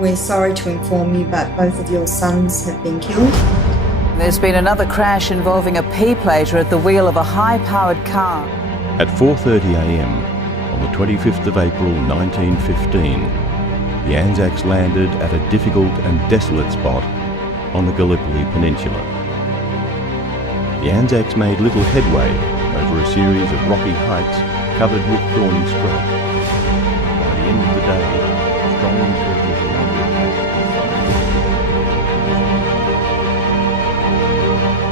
We're sorry to inform you, but both of your sons have been killed. There's been another crash involving a P-plater at the wheel of a high-powered car. At 4:30 a.m. on the 25th of April 1915, the Anzacs landed at a difficult and desolate spot on the Gallipoli Peninsula. The Anzacs made little headway over a series of rocky heights covered with thorny scrub. By the end of the day, strong Turkish numbers.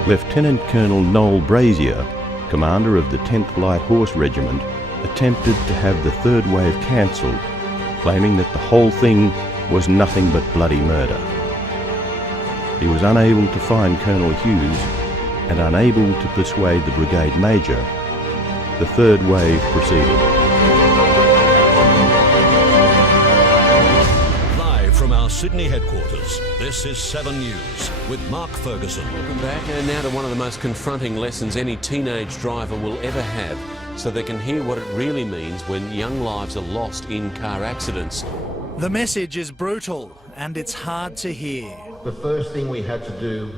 Lieutenant Colonel Noel Brazier, commander of the 10th Light Horse Regiment, attempted to have the third wave cancelled, claiming that the whole thing was nothing but bloody murder. He was unable to find Colonel Hughes and unable to persuade the brigade major. The third wave proceeded. Live from our Sydney headquarters, this is 7 News with Mark Ferguson. Welcome back, and now to one of the most confronting lessons any teenage driver will ever have, so they can hear what it really means when young lives are lost in car accidents. The message is brutal, and it's hard to hear. The first thing we had to do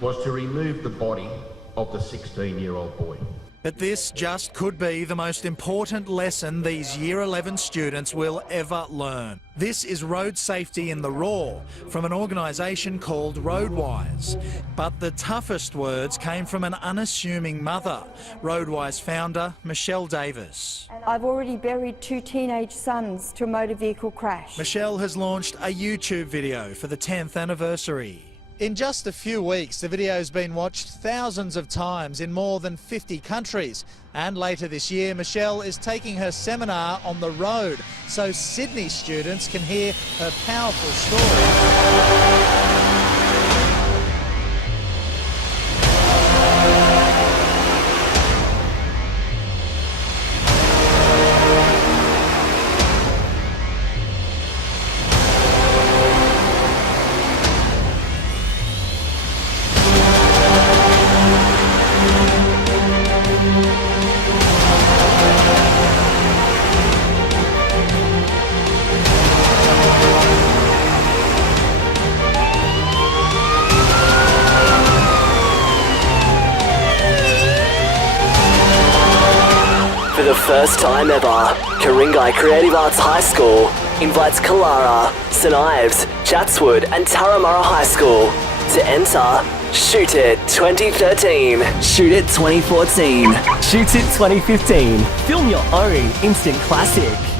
was to remove the body of the 16-year-old boy. But this just could be the most important lesson these Year 11 students will ever learn. This is road safety in the raw from an organisation called Roadwise. But the toughest words came from an unassuming mother, Roadwise founder Michelle Davis. I've already buried 2 teenage sons to a motor vehicle crash. Michelle has launched a YouTube video for the 10th anniversary. In just a few weeks, the video's been watched thousands of times in more than 50 countries. And later this year, Michelle is taking her seminar on the road so Sydney students can hear her powerful story. For the first time ever, ku-ring-gai Creative Arts High School invites Kalara, St Ives, Chatswood and Turramurra High School to enter Shoot It 2013. Shoot It 2014. Shoot It 2015. Film your own instant classic.